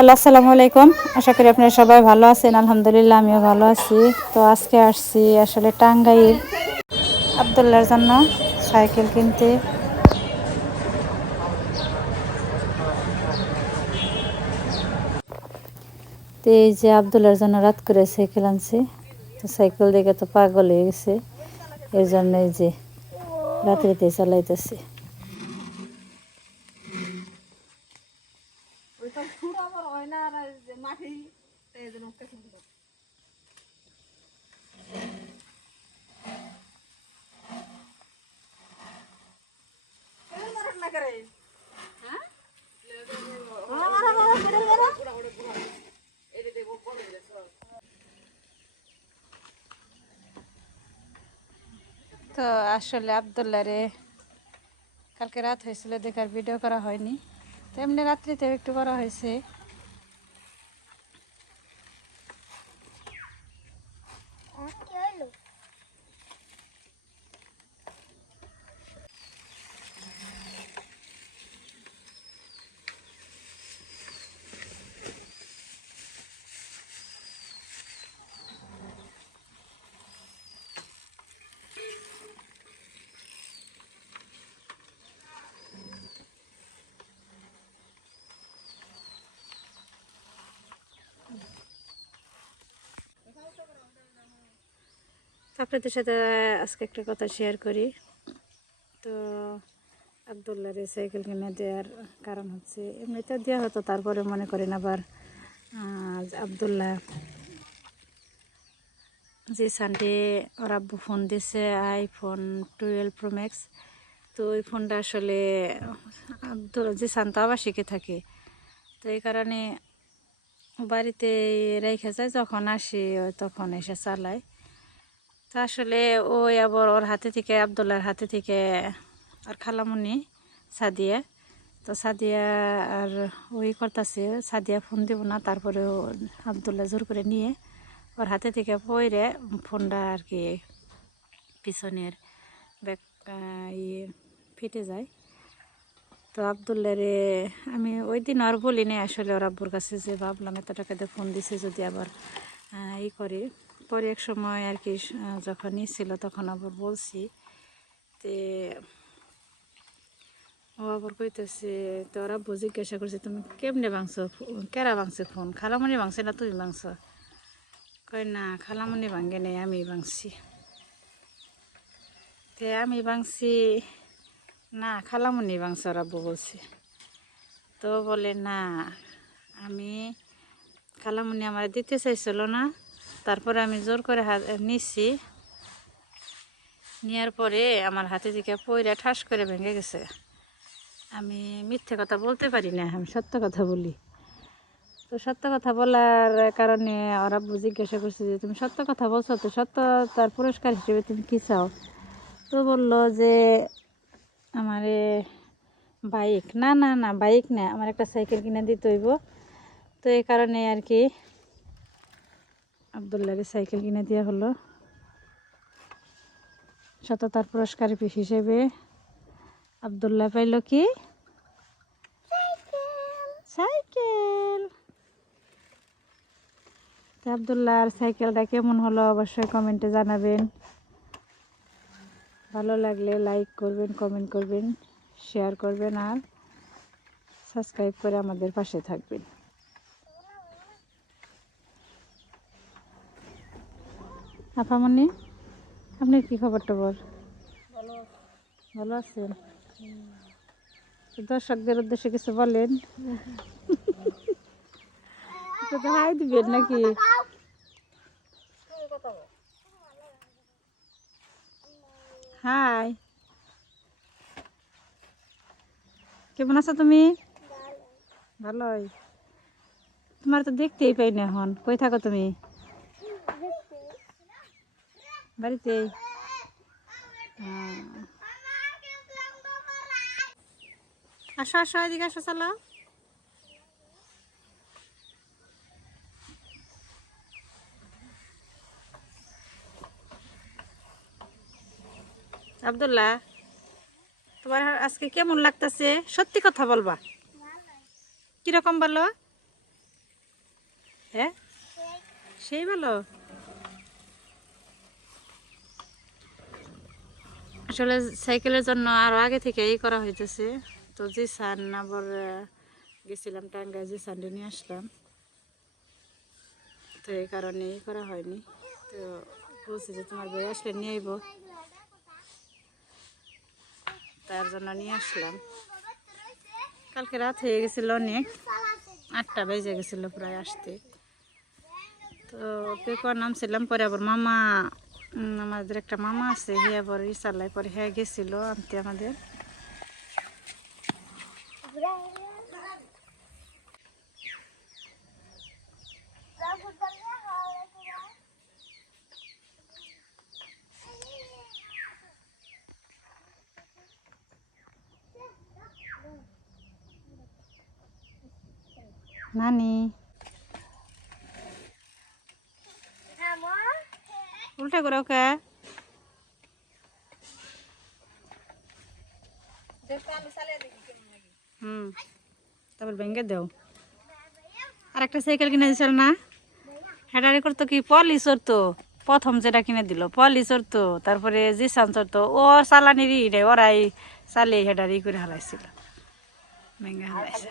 Hello, আসসালামু আলাইকুম। আশা করি আপনারা সবাই ভালো আছেন। আলহামদুলিল্লাহ, আমিও ভালো আছি। তো আজকে আসছি আসলে টাঙ্গাইল আবদুল্লার জন্য সাইকেল কিনতে। তো এই যে আবদুল্লার জন্য রাত করে সাইকেল আনছি। তো সাইকেল দেখে তো পাগল হয়ে গেছে। এর জন্য এই যে রাত্রিতে চালাইতেছি। তো আসলে আবদুল্লারে কালকে রাত হয়েছিল, দেখার ভিডিও করা হয়নি। তো এমনি রাত্রিতেও একটু করা হয়েছে। আপনাদের সাথে আজকে একটা কথা শেয়ার করি। তো আবদুল্লার এই সাইকেল কিনে দেওয়ার কারণ হচ্ছে এমনিতে দেওয়া হতো তারপরে মনে করেন আবার আহ, আবদুল্লাহ যে সানডে ওর আব্বু ফোন দিছে আইফোন টুয়েলভ প্রো ম্যাক্স তো ওই ফোনটা আসলে আব্দুল যে সান্তা আবার শিখে থাকে। তো এই কারণে বাড়িতে রেখে যায় যখন আসি তখন এসে চালায়। তো আসলে ওই আবার ওর হাতে থেকে আবদুল্লার হাতে থেকে আর খালামুনি সাদিয়া। তো সাদিয়া আর ওই করতেছে, সাদিয়া ফোন দিব না, তারপরে ও আবদুল্লাহ জোর করে নিয়ে ওর হাতে থেকে পইরে ফোনটা আর কি পিছনের ব্যাগ ইয়ে ফেটে যায়। তো আবদুল্লারে আমি ওই দিন আর বলিনি আসলে ওর আব্বুর কাছে যে, ভাবলাম এত টাকা ফোন দিছে যদি আবার ই করে। পরে এক সময় আর কি যখন ছিল তখন আবার বলছি তে ও আবার কইতেছে, তো ওর জিজ্ঞাসা করছে, তুমি কেমনে ভাঙছো কেরা ভাঙছে ফোন? খালামণি ভাঙছে না তুমি ভাঙছো? কয়, না খালামণি ভাঙে নেই, আমি ভাঙছি। তে আমি ভাঙছি। না, খালামুনি ভাঙছে, ওর বলছে। তো বলে, না, আমি খালামুনি আমার দিতে চাইছিল না। তারপরে আমি জোর করে নিচ্ছি নেওয়ার পরে আমার হাতে থেকে পয়রা ঠাস করে ভেঙে গেছে। আমি মিথ্যে কথা বলতে পারি না, আমি সত্য কথা বলি। তো সত্য কথা বলার কারণে ওরা জিজ্ঞাসা করছে যে, তুমি সত্য কথা বলছো, তো সত্য তার পুরস্কার হিসেবে তুমি কী চাও? তো বলল যে, আমারে বাইক। না না না, বাইক না, আমার একটা সাইকেল কিনে দিতে হইব। তো এই কারণে আর কি আবদুল্লাহকে সাইকেল কিনে দেওয়া হলো। সততার পুরস্কার হিসেবে আবদুল্লাহ পাইল কি? সাইকেল। তো আবদুল্লাহর সাইকেলটা কেমন হলো অবশ্যই কমেন্টে জানাবেন। ভালো লাগলে লাইক করবেন কমেন্ট করবেন শেয়ার করবেন আর সাবস্ক্রাইব করে আমাদের পাশে থাকবেন। আপামনি আপনার কি খবর টবর ভালো আছেন? দর্শকদের উদ্দেশ্যে কিছু বলেন। হাই দিবেন নাকি? হাই। কেমন আছো তুমি? ভালোই। তোমার তো দেখতেই পাই না এখন। কই থাকো তুমি? বাড়িতে? আসো আসো, এদিকে আসো, চলো। আবদুল্লাহ, তোমার আজকে কেমন লাগতেছে? সত্যি কথা বলবা। কীরকম বলো? হ্যাঁ? সেই ভালো আসলে সাইকেলের জন্য আরও আগে থেকে এই করা হইতেছে। তো যে সান আবার গেছিলাম টাঙ্গায় যে সানডে নিয়ে আসলাম। তো এই কারণে এই করা হয়নি। তো বলছি যে তোমার বই আসলে নিয়ে আইব। তার জন্য নিয়ে আসলাম। কালকে রাত হয়ে গেছিল অনেক। আটটা বেজে গেছিল প্রায় আসতে। তো পেপার নামছিলাম, পরে আবার মামা আমাদের একটা মামা আছে হে আবার ই চালাই পরে হ্যাঁ গেছিল আনতে আমাদের নানি হুম। তারপর ভেঙে দেও। আর একটা সাইকেল কিনে দিছিল না? হেডারি করতো কি? পলিশ তো। প্রথম যেটা কিনে দিল পলিশ তো। তারপরে জিসান চড়তো ও চালানিরই রে ওরাই চালিয়ে হেডারি করে হারাইছিল। ভেঙে হারাইছে।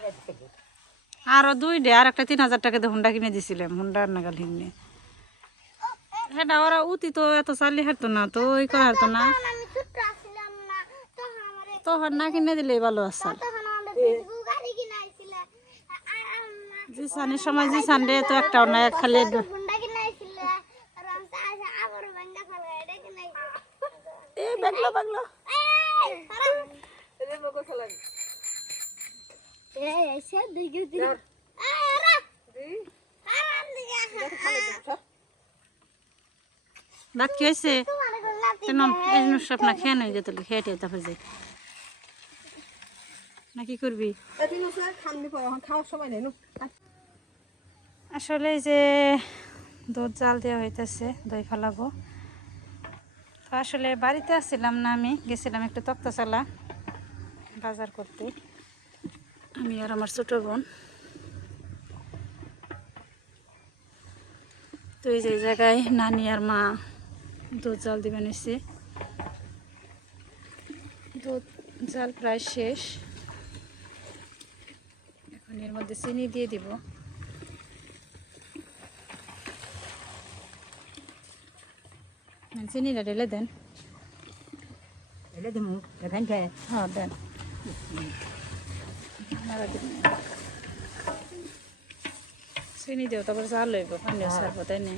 আরও দুই ডে আর একটা তিন হাজার টাকা দিয়ে হুন্ডা কিনে দিছিলাম হুন্ডা নাগাল হিনে হ্যাঁ ওরা উতি তো এত চালিয়ে হারতো না, তো ওই করা হারতো না আমি ছোট্ট ছিলাম না তখন আমার তখন না কিনে দিলে ভালো আর আম্মা। জিসানের সময় জিসান রে তো একটাও না খালি বাগলো বাগলো বাদ কি হয়েছে তোমার গোলা এই সব না খেয়ে নই যেতে খেয়ে টেয়ে তারপরে যাই। না কি করবি? আসলে যে দুধ জাল দেওয়া হইতেছে, দই ফেলাবো। তো আসলে বাড়িতে আসছিলাম না আমি, গেছিলাম একটু তক্তাচালা বাজার করতে। আমি আর আমার ছোট বোন। তো এই যে জায়গায় নানি আর মা দুধ জাল দিবেন এসে দুধ জাল প্রায় শেষ। এখন এর মধ্যে চিনি দিয়ে দিব। চিনিটা ঢেলে দেন। এখান থেকে হ্যাঁ দেন। চিনি দিও তারপরে চাল লইব পানি সারবো তাই না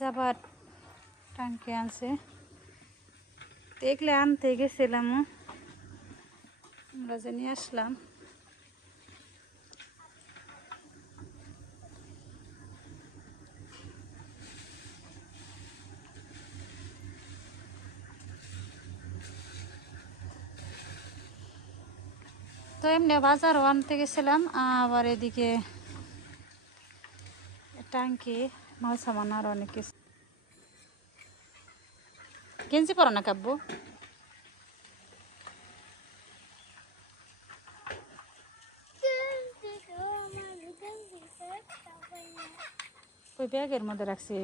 যাবার টাঙ্কি আনছে। দেখলে আনতে গেছিলাম। আমরা যে নিয়ে আসলাম। তো এমনি বাজারও আনতে গেছিলাম, আবার এদিকে টাঙ্কি। মাল সামান আর অনেক কিছু গেঞ্জি পরো না কাব্য ওই ব্যাগের মধ্যে রাখছি